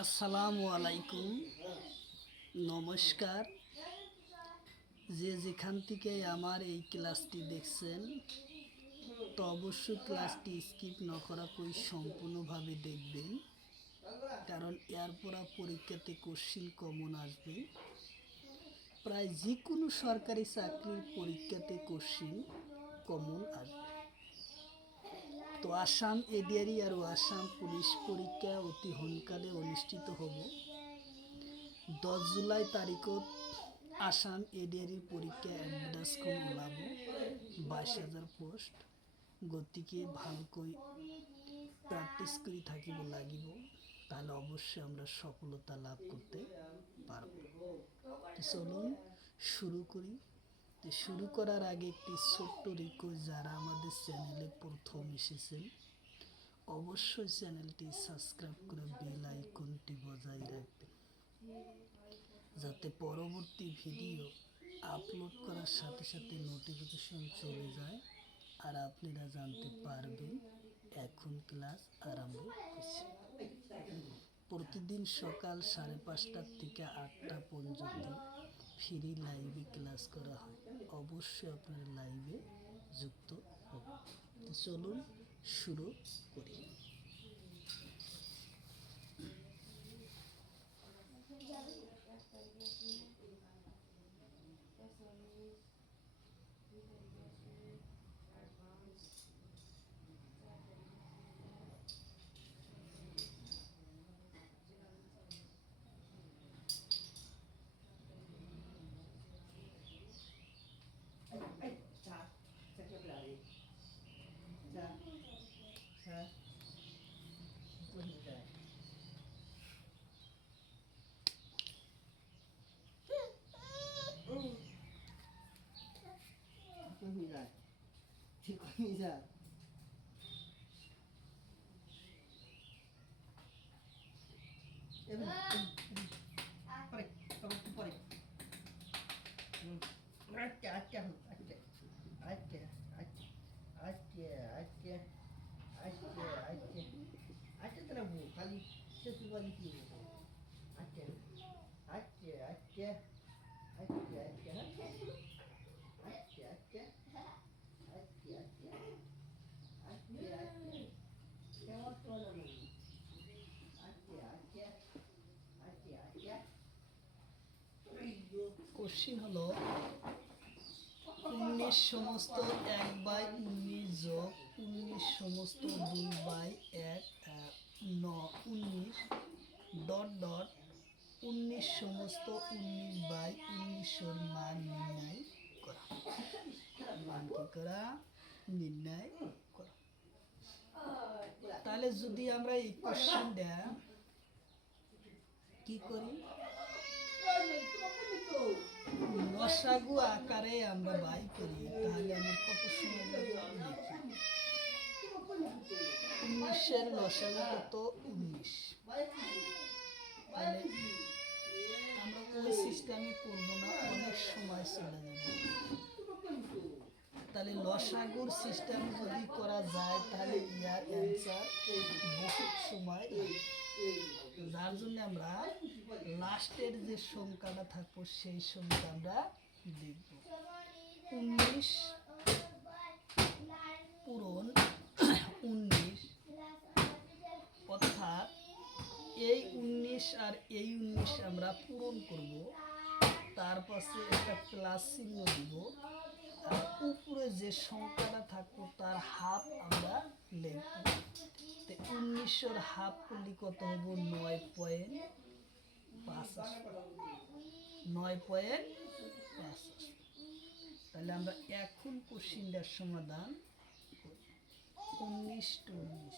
আসসালামু আলাইকুম, নমস্কার। যে যেখান থেকে আমার এই ক্লাসটি দেখছেন, তো অবশ্যই ক্লাসটি স্কিপ না করা কই সম্পূর্ণভাবে দেখবেন, কারণ এর পরা পরীক্ষাতে কোশ্চিন কমন আসবে। প্রায় যে কোনো সরকারি চাকরির পরীক্ষাতে কোশ্চিন কমন আসবে। তো আসাম এডিআরই আর আসাম পুলিশ পরীক্ষা অতি সোনকালে অনুষ্ঠিত হ'ব। 10 জুলাই তাৰিখত আসাম এডিআরই পরীক্ষা এডভার্টাইজখন ওলাব, 22,000 পোস্ট। গতিকে ভালকৈ প্র্যাকটিস করে থাকিব লাগিব, তাহলে অবশ্যই আমরা সফলতা লাভ করতে পারব। তো চলুন শুরু করি। তো শুরু করার আগে একটি ছোট্ট রিকোয়েস্ট, যারা আমাদের চ্যানেলে প্রথম এসেছেন অবশ্যই চ্যানেলটি সাবস্ক্রাইব করে বেল আইকনটি বজায় রাখবেন, যাতে পরবর্তী ভিডিও আপলোড করার সাথে সাথে নোটিফিকেশন চলে যায় আর আপনারা জানতে পারবেন এখন ক্লাস আরম্ভ হচ্ছে। প্রতিদিন সকাল 5:30 থেকে 8টা পর্যন্ত ফ্রি লাইভে ক্লাস করা হয়। অবশ্যই আপনারা লাইভে যুক্ত হবেন। চলুন শুরু করি। কোশ্চিন হলো 19 সমস্ত 1/19 যোগ 19 সমস্ত 2/1 19 ডট ডট 19 সমস্ত 19/19 এর মান নির্ণয় করা। মান কি করা? নির্ণয় করা। তাহলে যদি আমরা এই কোশ্চিনটা কি করি, লসাগু আকারে আমরা বাই করি, তাহলে আমার কত সময় লাগে দেখি। 19 লসাগু কত? 19। তাহলে আমরা ওই সিস্টেমে করবো না, অনেক সময় চলে যাবে। তাহলে লসাগুর সিস্টেম যদি করা যায় তাহলে ইয়ার অ্যান্সার বহুত সময় লাগে। যার জন্য আমরা লাস্টের যে সংখ্যাটা থাকবো সেই সংখ্যা আমরা দেখব। 19 পূরণ 19, অর্থাৎ এই 19 আর এই 19 আমরা পূরণ করব, তার পাশে একটা প্লাস চিহ্ন দিব, আর উপরে যে সংখ্যাটা থাকবো তার হাফ আমরা লিখব। 19 হাফ করলে কত হবো? 9.85। 9.85। তাহলে আমরা এখন কোশ্চিনটার সমাধান করি। 19 টু 19,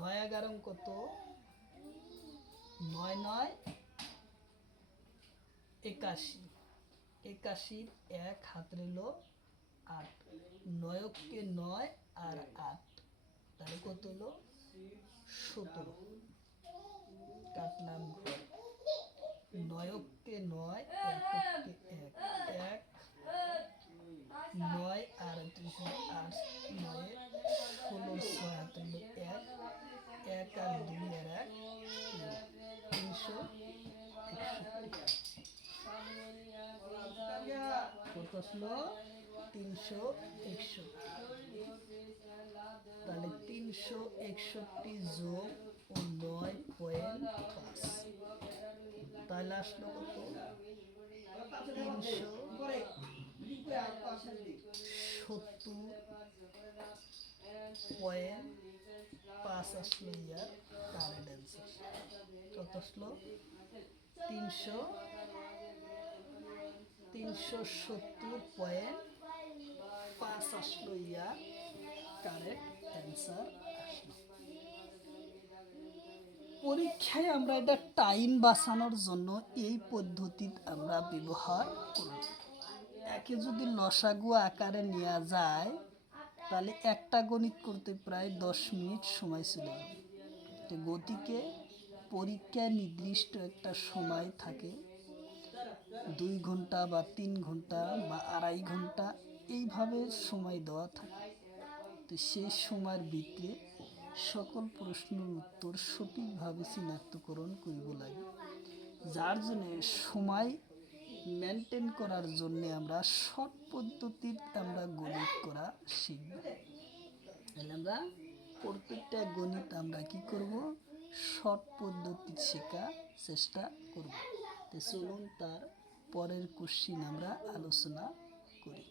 9 11 কত? 9 9 81। 81 এক হাত রইল 8, 9 কে 9 আর 8, তাহলে কত হলো? 17। কাটলাম ঘর। 9 কে 9, 1 কত আসলো 361। তাহলে 361 যোগ 9.5, তাহলে আসলো কত 370.5 আসলো ইয়ার কারেন্ট অ্যান্সার। কত আসলো 370.5 আসলো ইয়ার কারেক্ট অ্যান্সার আসলো। পরীক্ষায় আমরা এটা টাইম বাঁচানোর জন্য এই পদ্ধতি আমরা ব্যবহার করব। একে যদি লসাগু আকারে নেওয়া যায় তাহলে একটা গণিত করতে প্রায় 10 মিনিট সময় চলে যাবে। তো গতিকে পরীক্ষায় নির্দিষ্ট একটা সময় থাকে, 2 ঘন্টা বা 3 ঘন্টা বা 2.5 ঘন্টা এইভাবে সময় দেওয়া থাকে। তো সেই সময়ের ভিতরে সকল প্রশ্নের উত্তর সঠিকভাবে চিনাক্তকরণ করিব লাগে, যার জন্য সময় মেনটেন করার জন্য আমরা শর্ট পদ্ধতিতে আমরা গণিত করা শিখব। তাহলে আমরা প্রত্যেকটা গণিত আমরা কি করব, শর্ট পদ্ধতি শেখার চেষ্টা করব। তো চলুন তার পরের কোশ্চিন আমরা আলোচনা করি।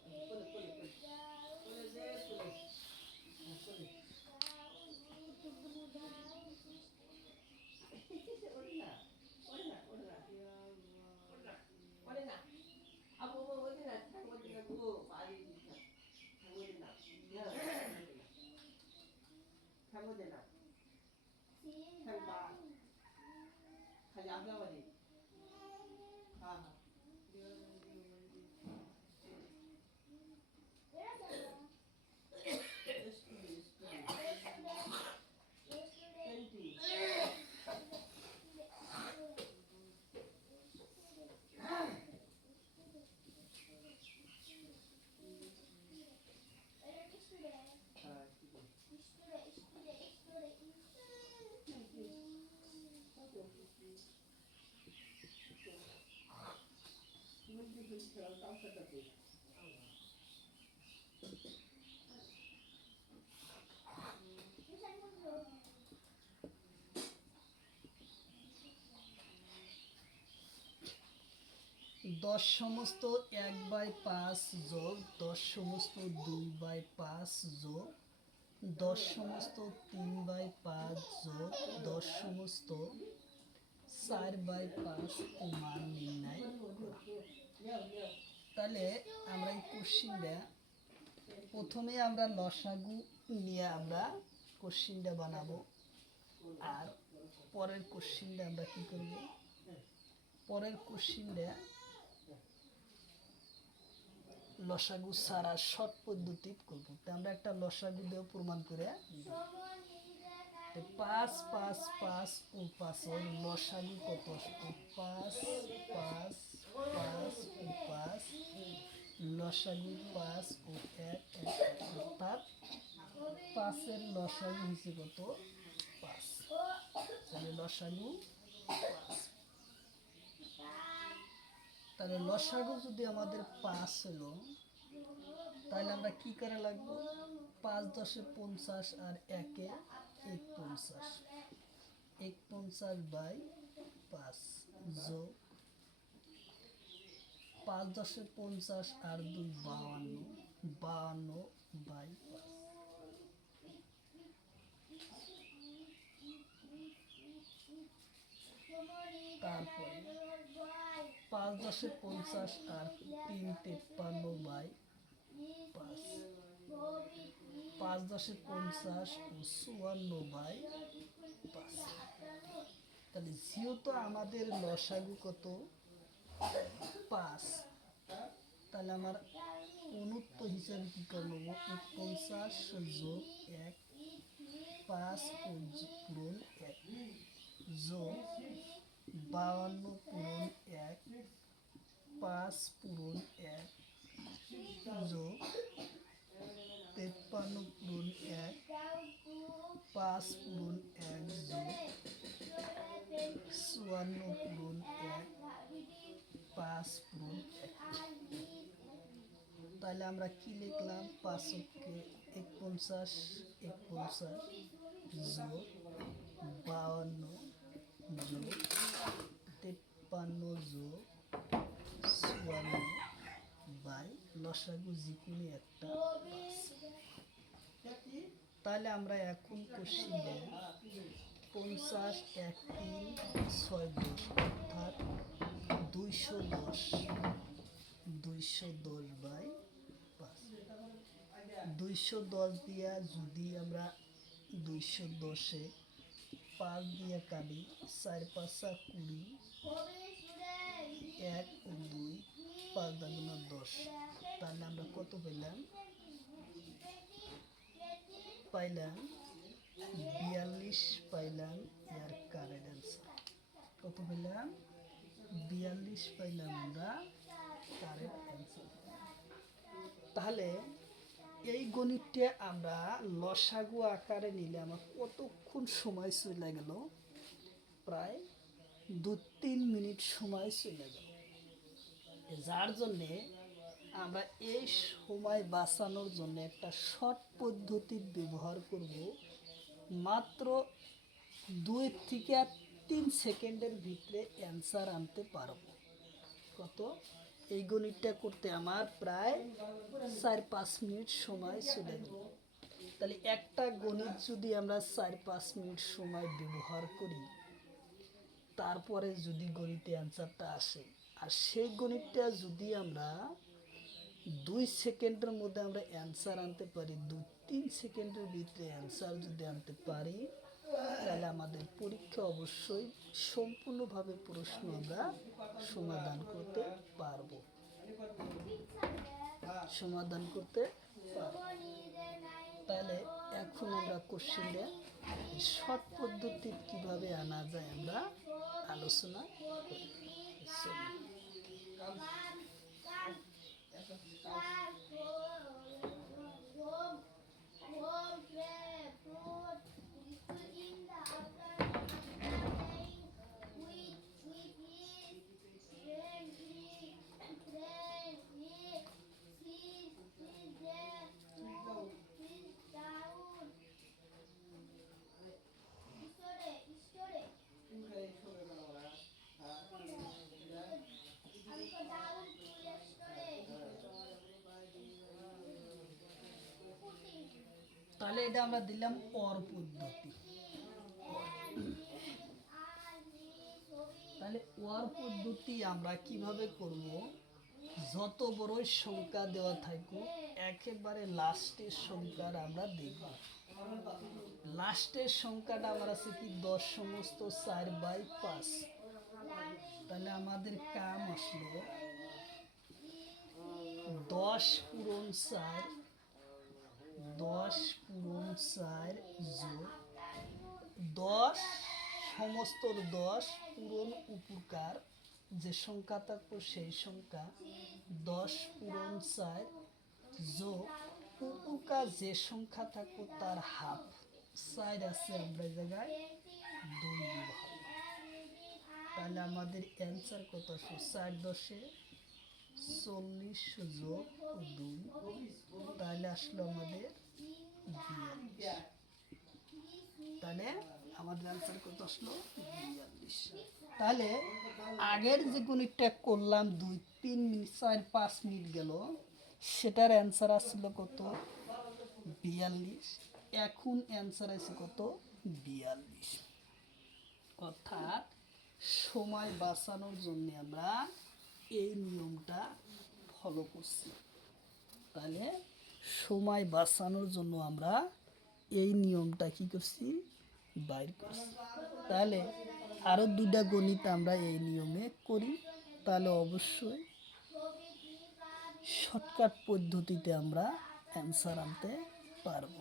দশ সমস্ত 1/5 যোগ 10 সমস্ত 2/5 যোগ 10 সমস্ত 3/5 যোগ 10 সমস্ত 4/5 ও মান নির্ণয় করা। তাহলে আমরা এই কোশ্চিনটা প্রথমে আমরা লসাগু নিয়ে আমরা কোশ্চিনটা বানাবো, আর পরের কোশ্চিনটা আমরা কি করব, পরের কোশ্চিনটা লসাগু ছাড়া শর্ট পদ্ধতি করব। তো আমরা একটা লসাগু দিয়ে প্রমাণ করে 5 5 5 ও 5 এর লসাগু কত আসবে, 5 5 5 ও 5 লসাগু 5 ও 1 1, অর্থাৎ 5 এর লসাগু হচ্ছে কত 5। তাহলে লসাগু 5, তাহলে লসাগু যদি আমাদের 5 হলো, তাহলে আমরা কি করে লাগবো, 5 10 50 আর 1 51, 51/5 যোগ 5 10 50 আর 2 52, 52/5। তারপরে 5 10 50 আর 3 53/5, 5 10 50 ও 54/5। তাহলে যেহেতু আমাদের লসাগু কত 5, তাহলে আমার অনুত্তর হিসাবে কি করবো, 50 যোগ 1 5 ও পূরণ 1 যোগ 52 পূরণ 1 5 পূরণ 1 যোগ 53 পূরণ 1 5 পূরণ 1 যোগ 54 পূরণ 1 5 পূরণ 1। তাহলে আমরা কি লিখলাম, 5 এক 50 যোগ 52 যোগ 53 যোগ 54 বাই লসাগু যিকোনো একটা 5। তাহলে আমরা এখন কোশ্চিনে 50 1 3 6 10 অর্থাৎ 210 বাই 5। 210 দিয়া যদি আমরা 210-এ 5 দিয়ে কাটি, 4 5 20, 1 ও 2, 5 দাগুনা 10। তাহলে আমরা কত পেলাম, 42 পাইলাম এর কারেক্ট অ্যান্সার। কত পেলাম, 42 পাইলাম আমরা কারেক্ট অ্যান্সার। তাহলে এই গণিতটা আমরা লসাগু আকারে নিলে আমার কতক্ষণ সময় চলে গেল, প্রায় 2-3 মিনিট সময় চলে গেল। যার জন্যে আমরা এই সময় বাঁচানোর জন্য একটা শর্ট পদ্ধতির ব্যবহার করব। মাত্র 2-3 সেকেন্ডের ভিতরে অ্যান্সার আনতে পারবো। কত, এই গণিতটা করতে আমার প্রায় 4-5 মিনিট সময় চলে গেল। তাহলে একটা গণিত যদি আমরা 4-5 মিনিট সময় ব্যবহার করি, তারপরে যদি গণিতে অ্যান্সারটা আসে, আর সেই গণিতটা যদি আমরা 2 সেকেন্ডের মধ্যে আমরা অ্যান্সার আনতে পারি, 2-3 সেকেন্ডের ভিতরে অ্যান্সার যদি আনতে পারি, তাহলে আমাদের পরীক্ষা অবশ্যই সম্পূর্ণভাবে প্রশ্ন আমরা সমাধান করতে পারবো। তাহলে এখন আমরা কোশ্চেনটা শর্ট পদ্ধতি কিভাবে আনা যায় আমরা আলোচনা করি। তাহলে এটা আমরা দিলাম অর পদ্ধতি। তাহলে অর পদ্ধতি আমরা কিভাবে করব, যত বড় সংখ্যা দেওয়া থাকুক একেবারে লাস্টের সংখ্যা আমরা দেখব। লাস্টের সংখ্যাটা আমার আছে কি 10 সমস্ত 4/5। তাহলে আমাদের কাম আসলো 10 পূরণ 4 যোগ 10 সমস্ত 10 পূরণ উপকার যে সংখ্যা থাকবো সেই সংখ্যা 10 পূরণ 4 যোগ উপকার যে সংখ্যা থাকবো তার হাফ। 4 আছে আমরা এই জায়গায় 2 দিব। তাহলে আমাদের অ্যান্সার কত আসবে, 4 10 40 যোগ 2, তাহলে আসলো আমাদের 42। তাহলে আমাদের অ্যান্সার কত আসলো, 42। তাহলে আগের যে গণিতটা করলাম 2-3 মিনিট 4-5 মিনিট গেল, সেটার অ্যান্সার আসছিল কত, 42। এখন অ্যান্সার আছে কত, 42। অর্থাৎ সময় বাঁচানোর জন্য আমরা এই নিয়মটা ফলো করছি। তাহলে সময় বাঁচানোর জন্য আমরা এই নিয়মটা কি করছি, বাইর করছি। তাহলে আরও 2টা গণিত আমরা এই নিয়মে করি, তাহলে অবশ্যই শর্টকাট পদ্ধতিতে আমরা অ্যান্সার আনতে পারবো।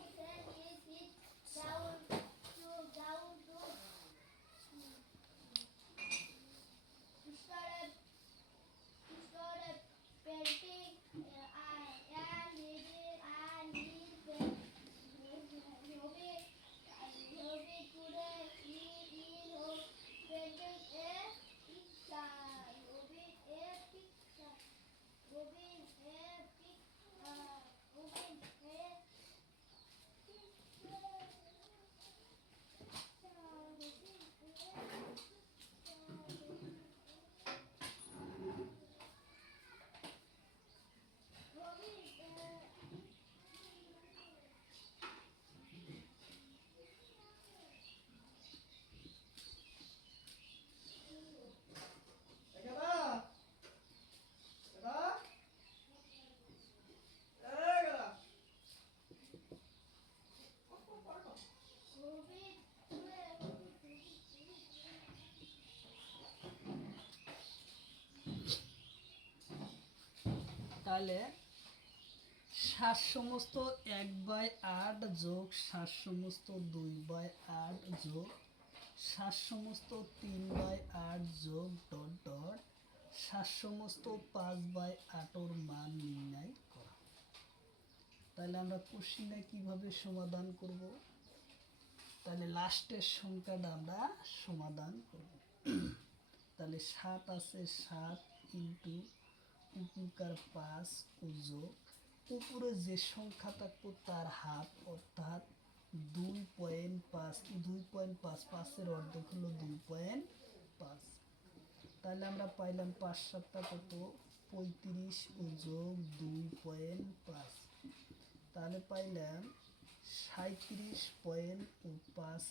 তাহলে 7 সমস্ত 1/8 যোগ 7 সমস্ত 2/8 যোগ 7 সমস্ত 3/8 যোগ ডট ডট 7 সমস্ত 5/8 ওর মান নির্ণয় করা। তাহলে আমরা কোশ্চিনটা কিভাবে সমাধান করব? তাহলে লাস্টের সংখ্যাটা আমরা সমাধান করব। তাহলে 7 আছে, 7 ইন্টু উপকার 5 ও যোগ উপরে যে সংখ্যা থাকবো তার হাফ, অর্থাৎ 2.5। 2.5, 5-এর অর্ধেক হলো 2.5। তাহলে আমরা পাইলাম 5 7 কত, 35 ও যোগ 2.5। তাহলে পাইলাম 37.5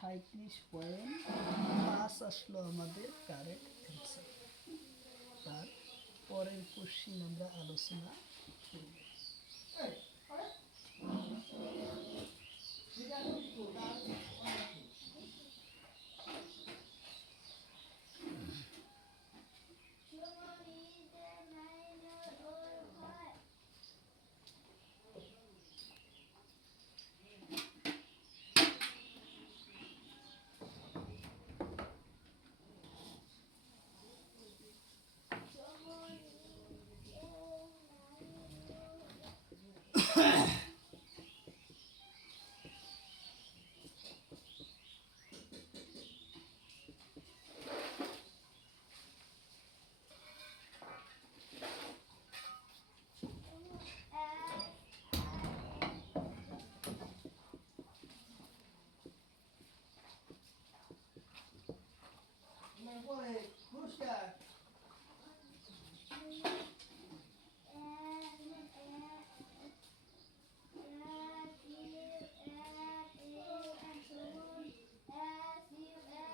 37.5 আসলো আমাদের কারেক্ট অ্যান্সার। তার পরের কোশ্চিন আমরা আলোচনা করব।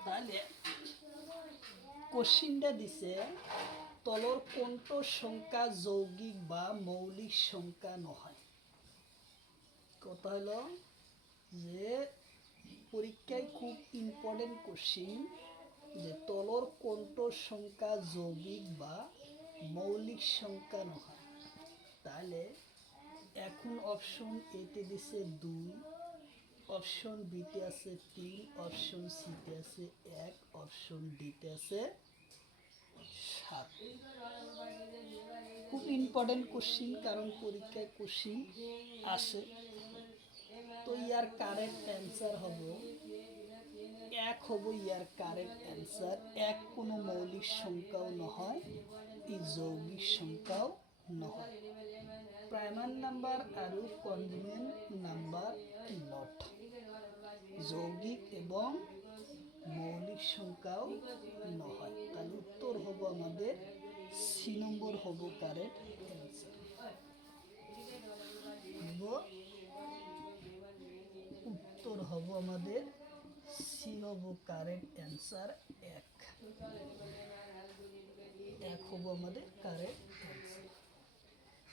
তাহলে কোশ্চিনটা দিছে তলর কোনটো সংখ্যা যৌগিক বা মৌলিক সংখ্যা নহয়। কথা হলো যে পরীক্ষায় খুব ইম্পর্টেন্ট কোশ্চিন, যে তলর কোনটো সংখ্যা যৌগিক বা মৌলিক সংখ্যা নহয়। তাহলে এখন অপশন এতে দিছে 2, অপশন বিতে আছে 3, অপশন সিতে আছে 1, অপশন ডিতে আছে 7। খুব ইম্পর্টেন্ট কোশ্চিন, কারণ পরীক্ষায় কোশ্চিন আসে। তো ইয়ার কারেক্ট অ্যান্সার হব 1 হব ইয়ার কারেক্ট অ্যান্সার। 1 কোনো মৌলিক সংখ্যাও নহয়, ই যৌগিক সংখ্যাও নহয়। প্রাইমার নাম্বার আর কমপ্লিমেন্ট নাম্বার নট, যৌগিক এবং মৌলিক সংখ্যাও নহয়। তাহলে উত্তর হব আমাদের সি নম্বর হব কারেক্ট অ্যান্সার। উত্তর হব আমাদের সি হব কারেক্ট অ্যান্সার 1 হব আমাদের কারেক্ট অ্যান্সার।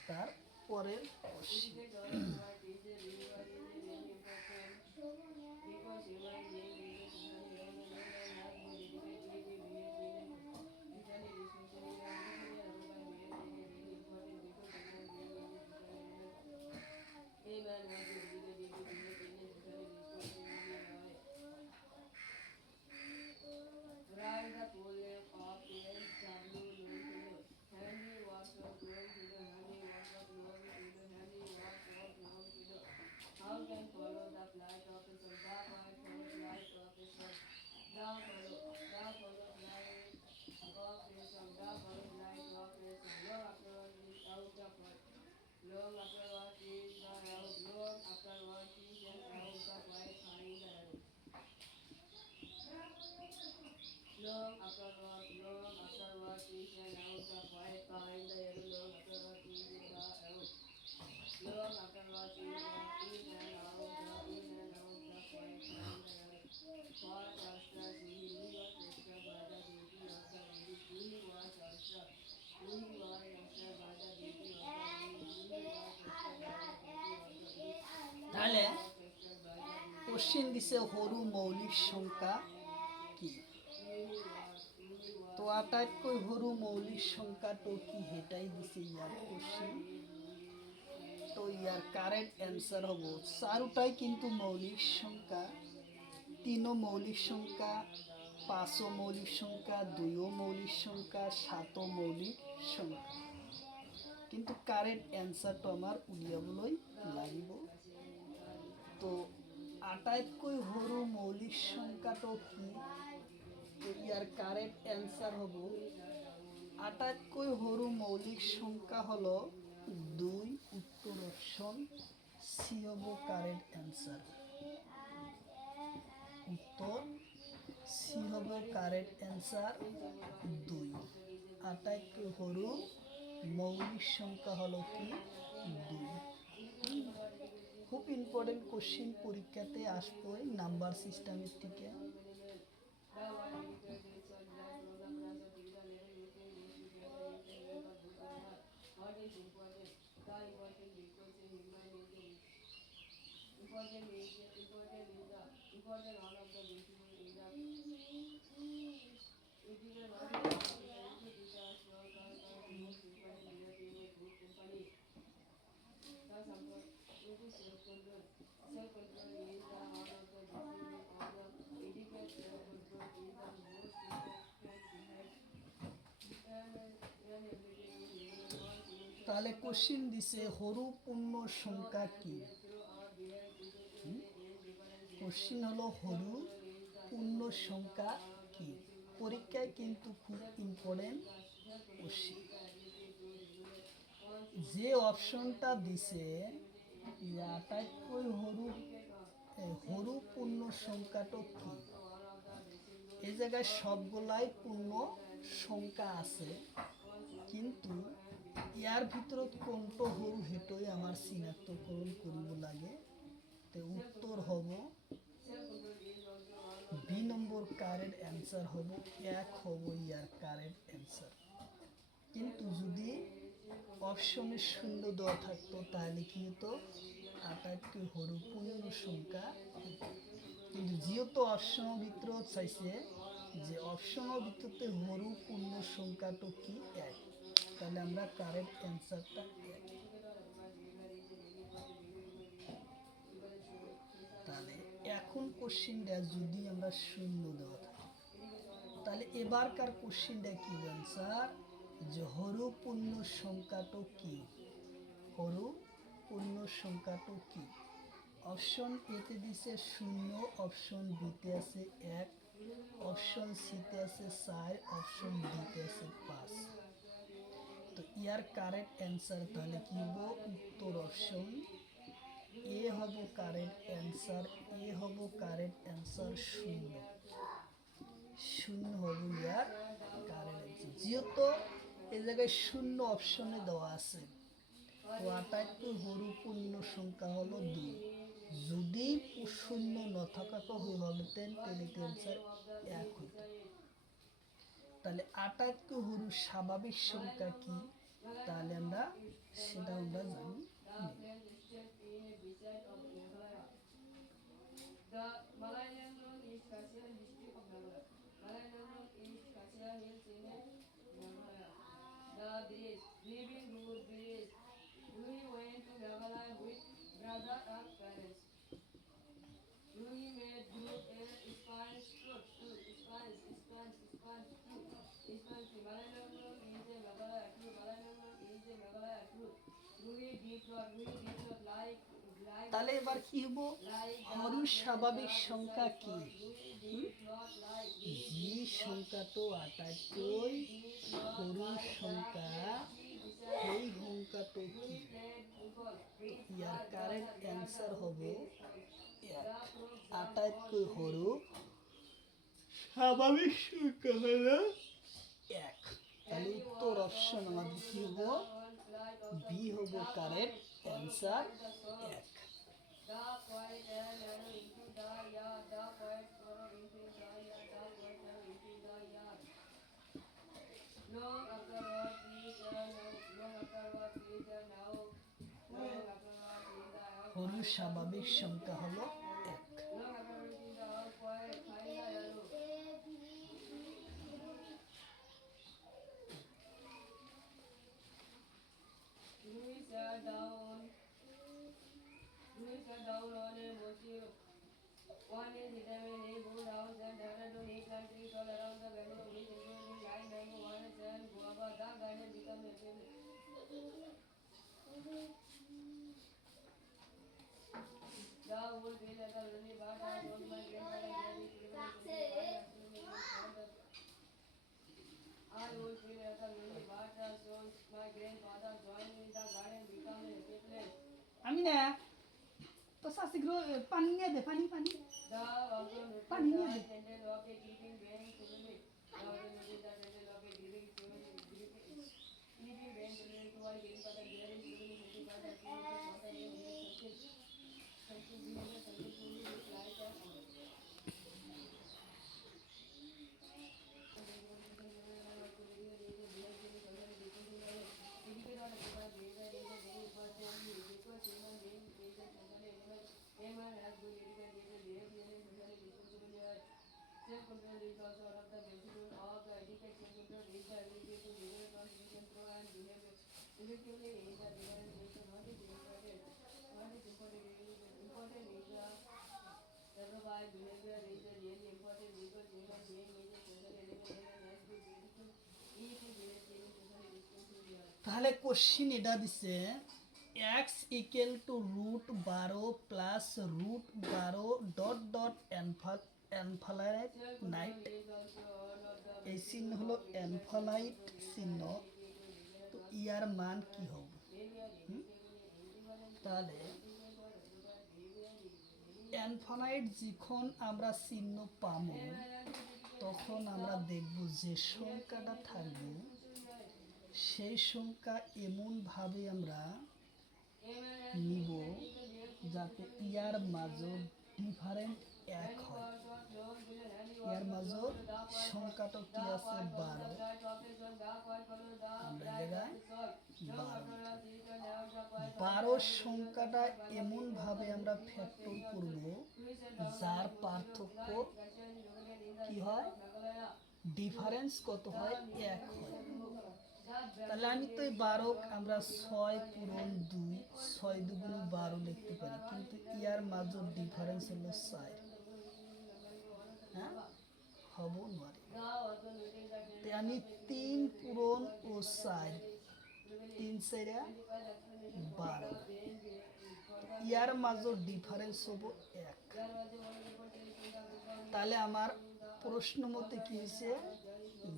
তারপরের কোশ্চিন তাহলে কোশ্চিন দিছে সরু মৌলিক সংখ্যা কি? তো আটাইতকৈ সৰু মৌলিক সংখ্যাটো কি সেটাই দিছে ইয়াৰ কোশ্চিন। তো ইয়ার কারেক্ট অ্যান্সার হবো চারোটাই কিন্তু মৌলিক সংখ্যা। তিনও মৌলিক সংখ্যা, পাঁচও মৌলিক সংখ্যা, দুইও মৌলিক সংখ্যা, সাতও মৌলিক সংখ্যা। কিন্তু কারেক্ট অ্যান্সারটো আমার উলিয়াবলৈ লাগিব। তো আটাইতকৈ সৰু মৌলিক সংখ্যাটো কি? ইয়ার কারেক্ট অ্যান্সার হব আটাইতকৈ সৰু মৌলিক সংখ্যা হলো 2। উত্তর অপশন সি হব কারেক্ট অ্যান্সার। উত্তর সি হব কারেক্ট অ্যান্সার 2। আটাইতকৈ সৰু মৌলিক সংখ্যা হলো কি 2। খুব ইম্পর্টেন্ট কোশ্চিন পরীক্ষাতে আসবে নাম্বার সিস্টেমের থেকে। তাহলে কোশ্চিন দিছে সৰু পূর্ণ সংখ্যা কি? কোশ্চিন হলো সৰু পূর্ণ সংখ্যা কি? পরীক্ষায় কিন্তু খুব ইম্পর্টেন্ট কোশ্চিন। যে অপশনটা দিছে আটাইতকৈ সৰু পূর্ণ সংখ্যাটো কি? এই জায়গায় সবগুলাই পূর্ণ সংখ্যা আছে, কিন্তু ইয়ার ভিতৰত কোনটো সৰু সেইটোই আমার চিনাক্তকরণ কৰিব লাগে। তো উত্তর হব বি নম্বর কারেক্ট অ্যান্সার হব 1 হব ইয়ার কারেক্ট অ্যান্সার। কিন্তু যদি অপশনে শূন্য দেওয়া থাকতো তাহলে কি হতো আটাইতকৈ সৰু পূর্ণ সংখ্যা। কিন্তু যেহেতু অপশনের ভিতৰত চাইছে যে অপশনের ভিতরতে সৰু পূর্ণ সংখ্যাটো কি 1, তাহলে আমরা কারেক্ট অ্যান্সারটা 1। তাহলে এখন কোশ্চিনটা যদি আমরা শূন্য দেওয়া থাকি তাহলে এবারকার কোশ্চিনটা কি অ্যান্সার যে সৰু পূর্ণ সংখ্যাটো কি? সৰু পূর্ণ সংখ্যাটো কি? অপশন এতে দিছে 0, অপশন বিতে আছে 1, অপশন সিতে আছে 4, অপশন ডিতে আছে 5। তো ইয়ার কারেক্ট অ্যান্সার তাহলে কি হবো উত্তর অপশন এ হব কারেক্ট অ্যান্সার। এ হব কারেক্ট অ্যান্সার 0। 0 হব ইয়ার কারেক্ট অ্যান্সার। যেহেতু এই জায়গায় 0 অপশনে দেওয়া আছে, তো আটাইতকৈ সৰু পূর্ণ সংখ্যা হলো 2। যদি 0 নথকাকে হলতেন তাহলে অ্যান্সার 1 হইত। তাহলে আটাইতকৈ সৰু স্বাভাবিক সংখ্যা কি? তাহলে আমরা সেটা আমরা জানি। তাহলে এবার কি হবো সৰু স্বাভাবিক সংখ্যা কি? যে সংখ্যাটো আটাইতকৈ সৰু সংখ্যা সেই সংখ্যাটো কি? ইয়ার কারেক্ট অ্যান্সার হবে 1। আটাইতকৈ সৰু স্বাভাবিক সংখ্যা হলো 1। তাহলে উত্তর অপশন আমাদের কি হবো বি হবো কারেক্ট অ্যান্সার 1। সৰু স্বাভাবিক সংখ্যা হলো 1। One is vitamin A, good house and developed to need plant trees all around the Bangalore which include line mango, walnuts and guava. The garden become a favorite. The whole feel like a lonely part. I told my grandfather that is privilege I would feel like a lonely part. So my grandfather joined me. The garden become a happy place. আমি না তো শাসি grow পানি নিয়ে দে পানি The also noticed পানি the নিয়ে দে handle of a keeping being similarly. The also noticed the handle of a giving sleeping being similarly to our grandfather bearing similarly certified that he was not a real something behavior something truly look like a Human has good education, behavior, and socially responsibility. Self-control is also one of the principles of the etiquette. Self-control is the ability to regulate one's control and behavior effectively in the different ways. What is important? What is important is the supervised behavior is really important because human being is a social animal and has to be beautiful. Each is behaving socially responsibility. তাহলে question এটা দিছে x equal two √12 + √12 এনফালাইট night এই চিহ্ন হলো এনফালাইট চিহ্ন তো ইয়ার মান কি হবে তাহলে এনফালাইট যখন আমরা চিহ্ন পাবো তখন আমরা দেখব যে সংখ্যাটা থাকবে সেই সংখ্যা এমনভাবে আমরা নিব যাতে ইয়ার মাঝের ডিফারেন্ট এক হয় ইয়ার মাঝের সংখ্যাটা কি আছে 12 আমরা জায়গায় 12 সংখ্যাটা এমনভাবে আমরা ফ্যাক্টর করব যার পার্থক্য কি হয় ডিফারেন্স কত হয় 1 হয় তাহলে আমি তো এই 12 আমরা 6 পূরণ 2 6 দুগুণ 12 লিখতে পারি কিন্তু ইয়ার মাঝের ডিফারেন্স হলো 4 হ্যাঁ হব নয় তাই আমি 3 পূরণ ও 4 3 4 12 ইয়ার মাঝের ডিফারেন্স হবো 1 তাহলে আমার প্রশ্ন মতে কি হয়েছে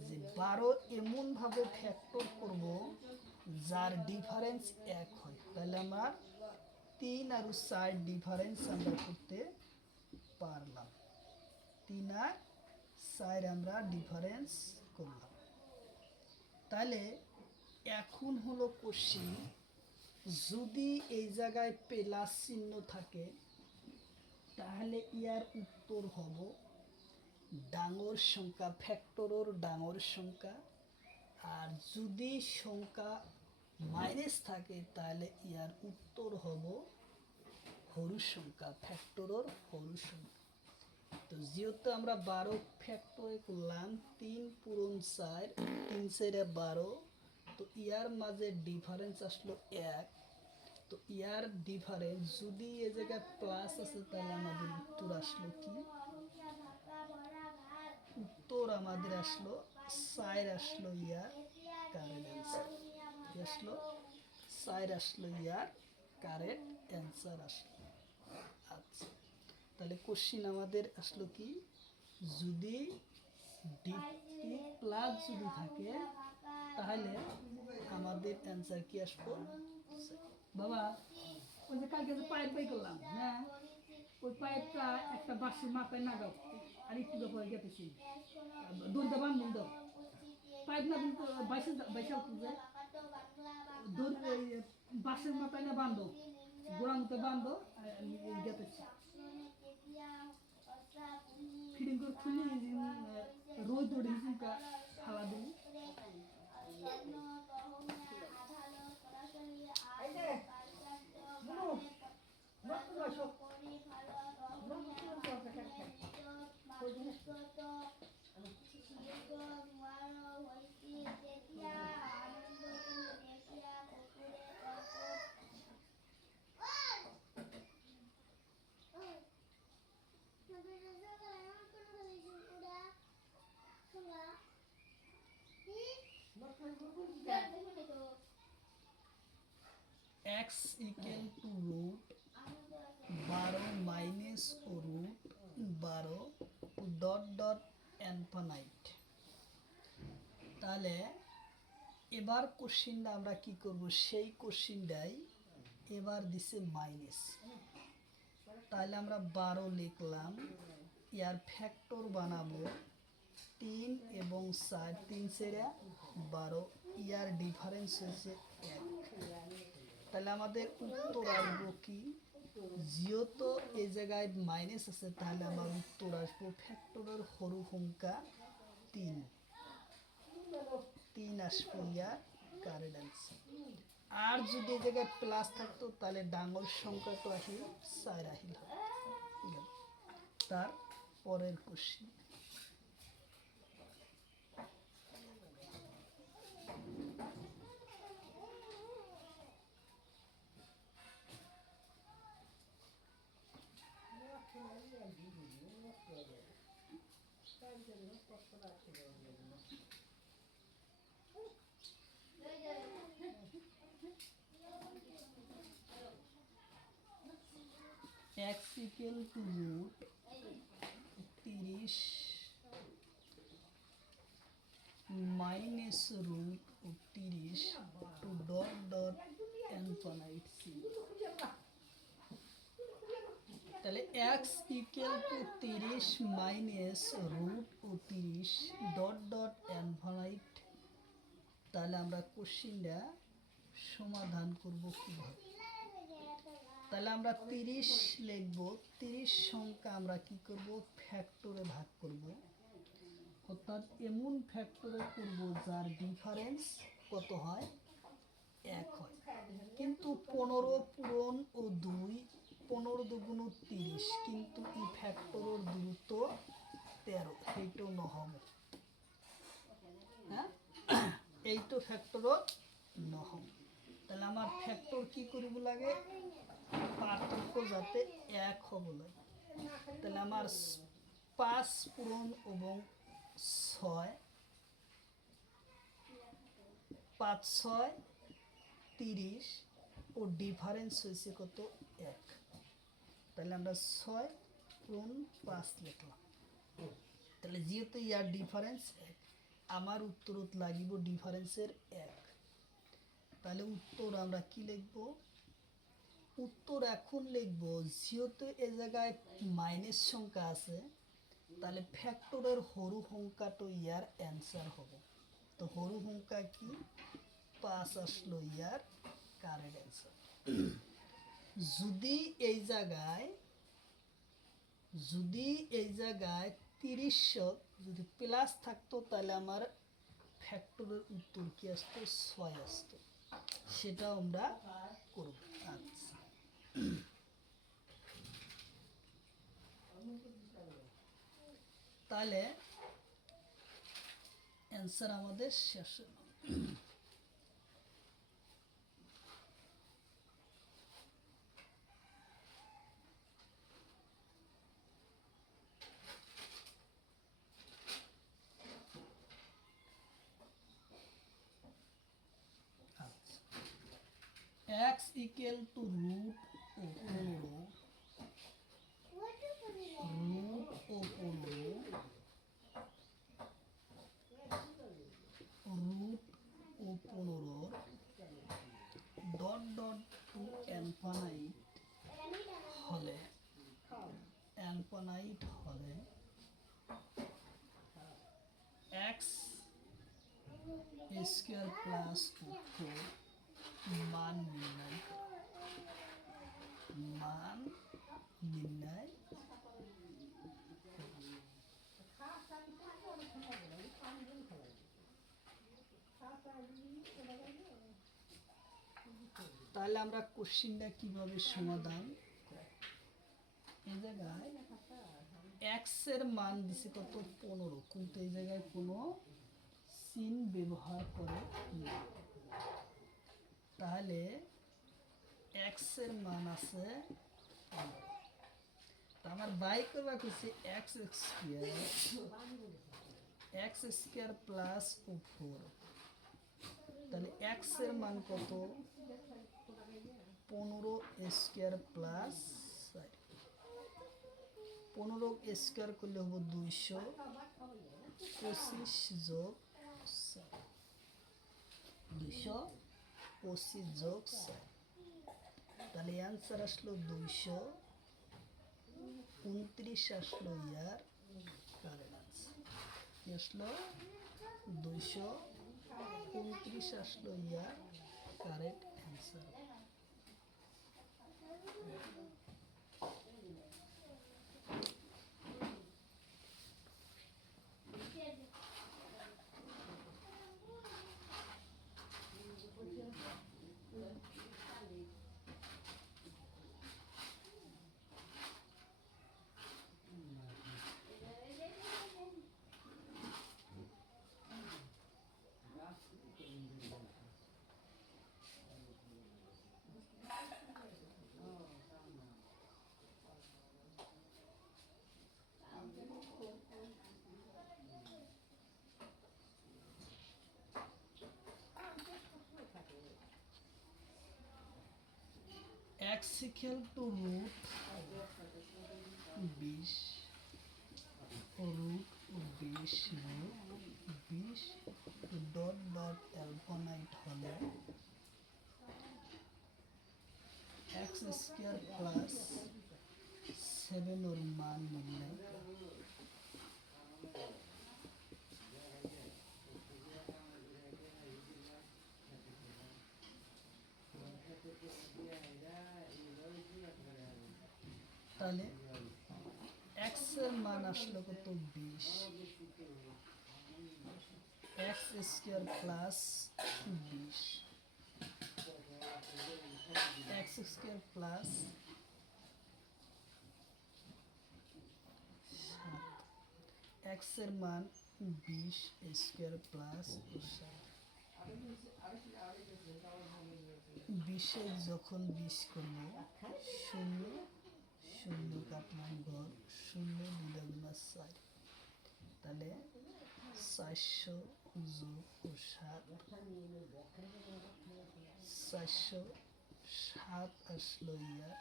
যে 12 এমনভাবে ফ্যাক্টর করব যার ডিফারেন্স 1 হয় তাহলে আমার 3 আর 4 ডিফারেন্স আমরা করতে পারলাম 3 আর 4 আমরা ডিফারেন্স করলাম তাহলে এখন হলো কোশ্চেন যদি এই জায়গায় প্লাস চিহ্ন থাকে তাহলে ইয়ার উত্তর হবে ডাঙর সংখ্যা ফ্যাক্টরের ডাঙর সংখ্যা আর যদি সংখ্যা মাইনাস থাকে তাহলে ইয়ার উত্তর হবে সরু সংখ্যা ফ্যাক্টরের সরু সংখ্যা তো যেহেতু আমরা 12 ফ্যাক্টরে করলাম 3 পূরণ 4 3 4 12 তো ইয়ার মাঝে ডিফারেন্স আসলো 1 তো ইয়ার ডিফারেন্স যদি এই জায়গায় প্লাস আছে তাহলে আমাদের উত্তর আসলো কি উত্তর আমাদের আসলো 4 আসলো ইয়ার কারেক্ট অ্যান্সার কি আসলো 4 আসলো ইয়ার কারেক্ট অ্যান্সার আসলো আচ্ছা তাহলে কোশ্চিন আমাদের আসলো কি যদি ডিটি প্লাস যদি থাকে তাহলে আমাদের অ্যান্সার কি আসবে বাবা ওই যে কালকে যে পাইপ বাই করলাম হ্যাঁ ওই পাইপটা একটা বাঁশের মাথায় না দাও আর একটু ব্যাপারে গেতেছি দড়িটা বান্ধব দাও পাইপ না কিন্তু বাইশে বাইশে দড়ি বাঁশের মাথায় না বান্ধব গোড়া মতো বান্ধব গেতেছি ফিটিং করে খুলে রোজ দৌড়ে ফালা দিই x equal to root 12 minus root 12 dot dot infinite. তাহলে এবার কোশ্চিনটা আমরা কি করব, সেই কোশ্চিনটাই এবার দিছে মাইনাস। তাহলে আমরা 12 লিখলাম, ইয়ার ফ্যাক্টর বানাবো 3 এবং 4, 3 × 12, ইয়ার ডিফারেন্স হচ্ছে 1। তাহলে আমাদের উত্তর আসবো কি, যেহেতু এই জায়গায় মাইনাস আছে তাহলে আমার উত্তর আসবো ফ্যাক্টরের সরু সংখ্যা 3 আসবো ইয়ার কারেক্ট অ্যান্সার। আর যদি এই জায়গায় প্লাস থাকতো তাহলে ডাঙর সংখ্যাটা আসিল 4 আহিল। তার পরের question, x equal to root 30 minus root 30 to dot dot infinite সি। তাহলে x equal to 30 minus root 30 dot dot infinite. তাহলে আমরা কোশ্চিনটা সমাধান করব কিভাবে। তাহলে আমরা 30 লিখব, 30 সংখ্যা আমরা কি করব, ফ্যাক্টরে ভাগ করব, অর্থাৎ এমন ফ্যাক্টরে করব যার ডিফারেন্স কত হয়, 1 হয়। কিন্তু 15 পূরণ ও 2, 15 দুগুণ 30, কিন্তু এই ফ্যাক্টরের দূরত্ব 13, এইটাও নহব। হ্যাঁ, এইটো ফ্যাক্টরও নহব। তাহলে আমার ফ্যাক্টর কি করিব লাগে, পার্থক্য যাতে 1 হব লাগে। তাহলে আমার 5 পূরণ এবং 6, 5 6 30 ও ডিফারেন্স হয়েছে কত, 1। তাহলে আমরা 6 পূরণ 5 লিখলাম। তাহলে যেহেতু ইয়ার ডিফারেন্স 1, আমার উত্তরত লাগিব ডিফারেন্সের 1। তাহলে উত্তর আমরা কি লিখব, উত্তর এখন লিখব, যেহেতু এ জায়গায় মাইনাস সংখ্যা আছে তাহলে ফ্যাক্টরের সরু সংখ্যাটো ইয়ার অ্যান্সার হবে। তো সরু সংখ্যা কি, 5 আসলো ইয়ার কারেক্ট অ্যান্সার। যদি এই জায়গায় 30 যদি প্লাস থাকতো তাহলে আমার ফ্যাক্টরের উত্তর কি আসতো, 6 আসতো। সেটাও আমরা করব। আচ্ছা, তাহলে অ্যান্সার আমাদের শেষ হলো। x ইকুয়াল টু রুট ও 15, রুট ও 15, রুট ও 15 ডট ডট টু ইনফিনিট হলে x স্কয়ার প্লাস 4 মান নির্ণয় করো। মান নির্ণয় তাহলে আমরা কোশ্চিনটা কিভাবে সমাধান করব। এই জায়গায় x এর মান দিছে কত, 15, কিন্তু এই জায়গায় কোনো চিহ্ন ব্যবহার করে না। তাহলে x এর মান আছে 15। আমার বাই করবা হচ্ছে x স্কয়ার প্লাস 4। তাহলে x এর মান কত, 15 প্লাস 15 স্কোয়ার করলে হবো 225 যোগ 225 যোগ 4, তাহলে অ্যান্সার আসলো 229 আসলো ইয়ার কারেন্ট আনসার। কি আসলো? 229 আসলো ইয়ার correct answer. x equal to root 20 root 20 dot dot অ্যালফানাইট হলে x স্কয়ার প্লাস 7 ওর মান নির্ণয় করো। তাহলে x এর মান আসলো কত? 20, x square plus 20, x square plus 7, x এর মান 20 স্কয়ার প্লাস 7। 20 যখন 20 করবো 0 0 কাটলাম ঘর 0 2 গুণা 4, তাহলে 400 যোগ 7 407 আসলো ইয়ার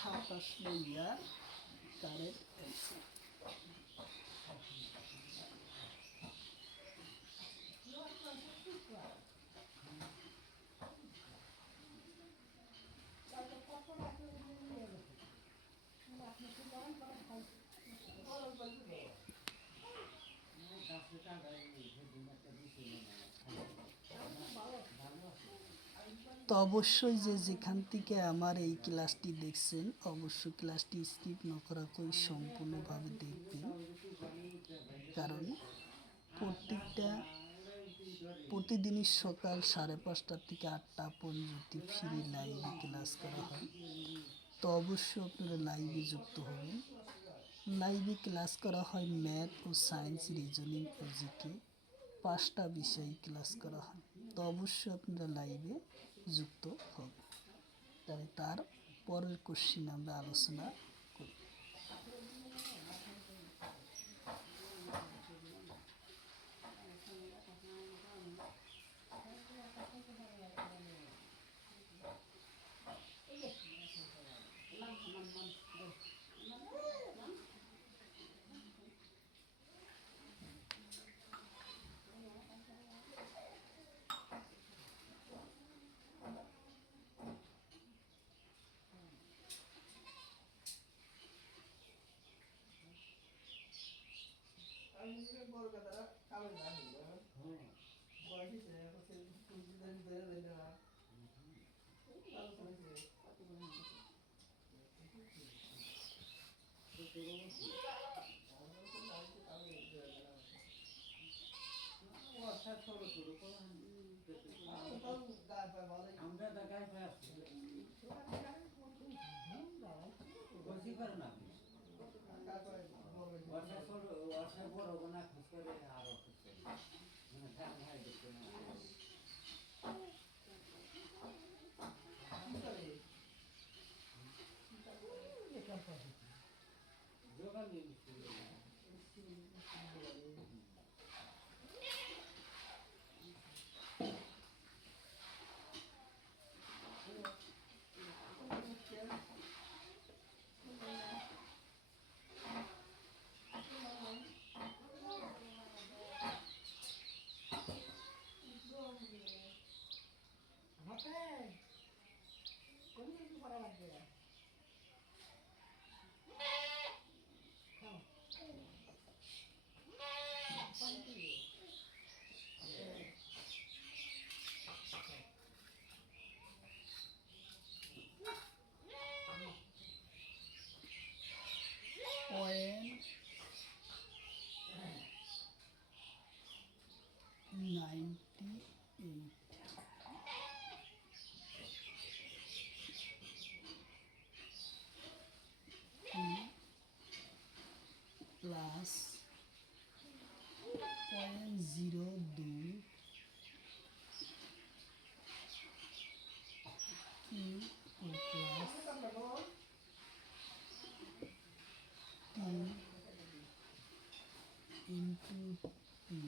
407 আসলো ইয়ার কারেক্ট অ্যান্সার। তো অবশ্যই যেখান থেকে আমার এই ক্লাসটি দেখছেন অবশ্যই ক্লাসটি স্কিপ না করা করে সম্পূর্ণভাবে দেখবেন, কারণ প্রতিদিনই সকাল 5:30 থেকে 8টা পর্যন্ত ফ্রি লাইভে ক্লাস করা হয়। তো অবশ্যই আপনারা লাইভে যুক্ত হবেন। লাইভে ক্লাস করা হয় ম্যাথ ও সায়েন্স, রিজনিং ও জিকে 5টা বিষয়ে ক্লাস করা হয়। তো অবশ্যই আপনারা লাইভে যুক্ত হবেন। তাহলে তার পরের কোশ্চিন আমরা আলোচনা করি। পয়েন্ট 98 প্লাস 0.02 কিউ ও প্লাস টি ইন্টু টি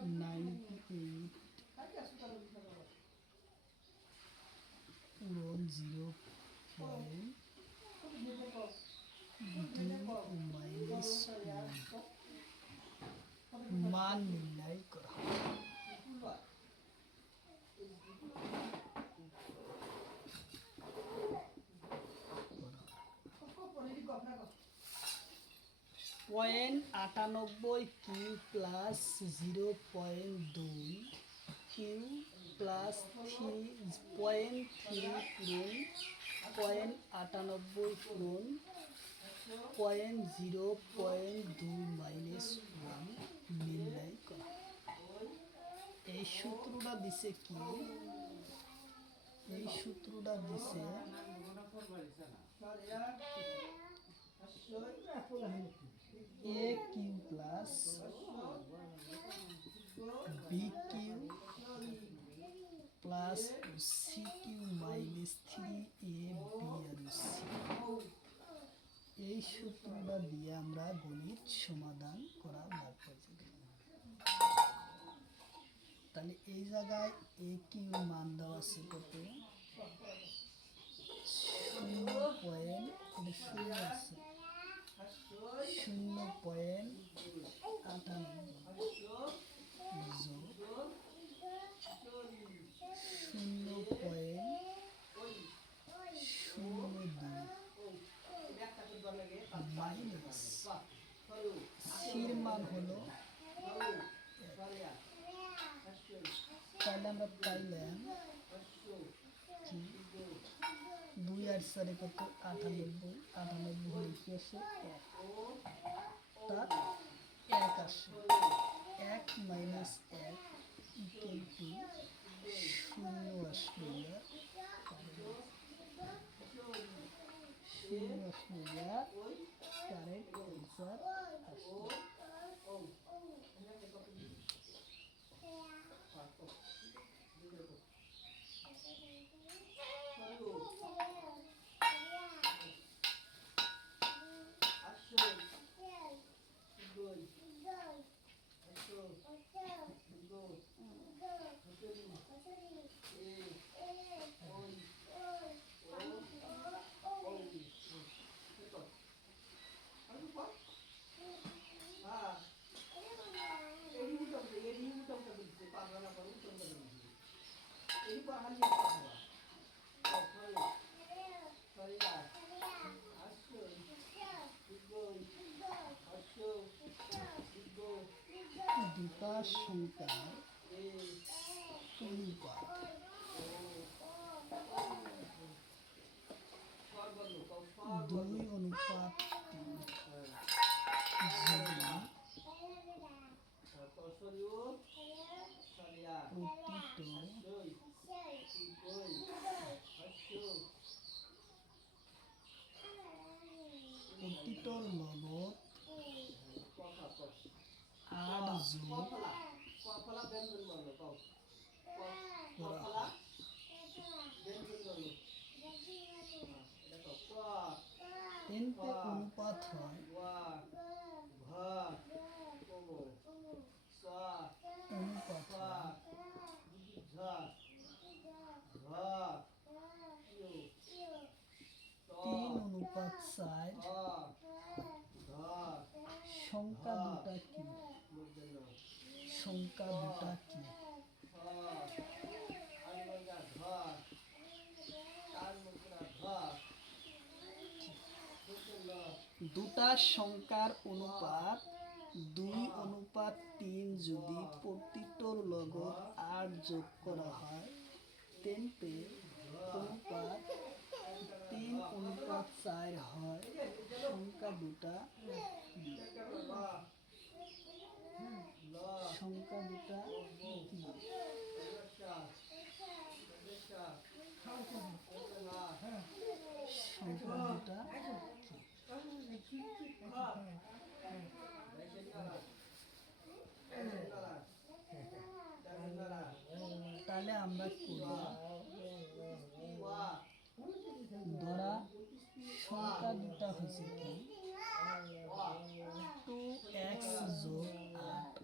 98 পূরণ 0.2 মান নির্ণয় করা। Point 98 q plus 0.2 q plus 3.3 পূরণ 98 পূরণ 0.2 মাইনাস 1 নির্ণয় করা। এই সূত্রটা দিছে কি? এই সূত্রটা দিছে a cube plus b cube plus c cube minus 3ab আর সি। এই সূত্রটা দিয়ে আমরা গণিত সমাধান করা বার করছি। তাহলে এই জায়গায় এ কিউ মান দেওয়া আছে কত? 0.0 আছে 0.02 মাইনাস সির মান হলো 1। তাহলে আমরা পাইলাম কি 2 আর 4 কত 98 98 হলে কি আসে 1 তার 1 আসে 1 মাইনাস 1 ইকুয়াল টু 0 আসলে 0 আসলে কারেক্ট অ্যান্সার আসলে। দুটা সংখ্যার অনুপাত দুই অনুপাত প্রতিটোর লগত 8 যোগ করা হয়। তিনটে অনুপাত হয় অনুপাত হয় 3:4। সংখ্যা দুটা কি? সংখ্যা দুটা কি? দুটা সংখ্যার অনুপাত 2:3 যদি প্রতিটোর লগত 8 যোগ করা হয় তেন্তে অনুপাত 3:4 হয়। সংখ্যা দুটা সংখ্যা দুটা কি? সংখ্যা দুটা তাহলে আমরা করি ধরা সংখ্যা দুটা হচ্ছে কি 2x যোগ 8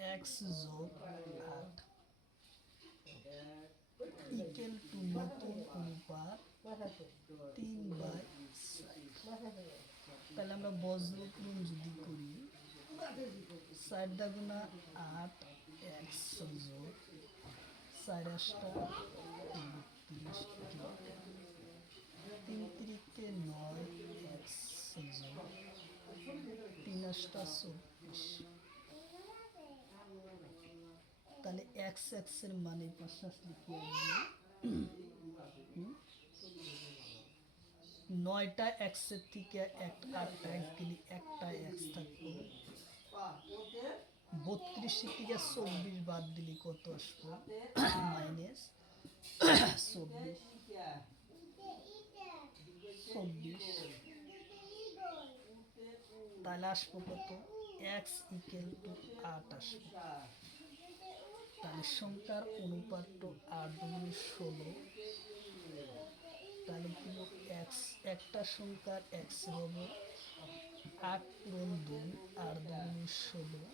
3x যোগ 8 ইকুয়াল টু নতুন অনুপাত 3/4। তাহলে আমরা বজ্রক্রম যদি করি 4 দাগুনা 8 x যোগ 4 8টা 32 3 3কে 9 x যোগ 3 8টা 24। তাহলে x x এর মানে পাশে আসলে কি আসবে? 9টা x এর থেকে 8টা x গেলে একটা x থাকবে। 32 থেকে 24 বাদ দিলে কত আসবে? মাইনাস 24। তাহলে আসবো কত? x ইকুয়াল টু 8 আসবে। তাহলে সংখ্যার অনুপাত তো 8 গুণ 16। তাহলে কি x একটা সংখ্যার x হবে 8 পূরণ 2 আর 2 গুণ 16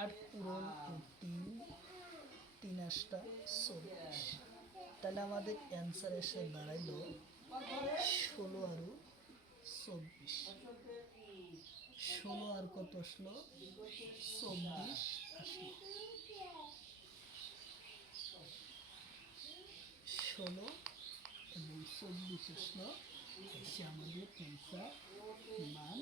8 পূরণ 3 3 8টা 24। তাহলে আমাদের অ্যান্সার এসে দাঁড়াইল 16 আর 24। 16 আর কত আসলো? 24 আসলো। 16 এবং 24 আসলো। এসে আমাদের অ্যান্সার মান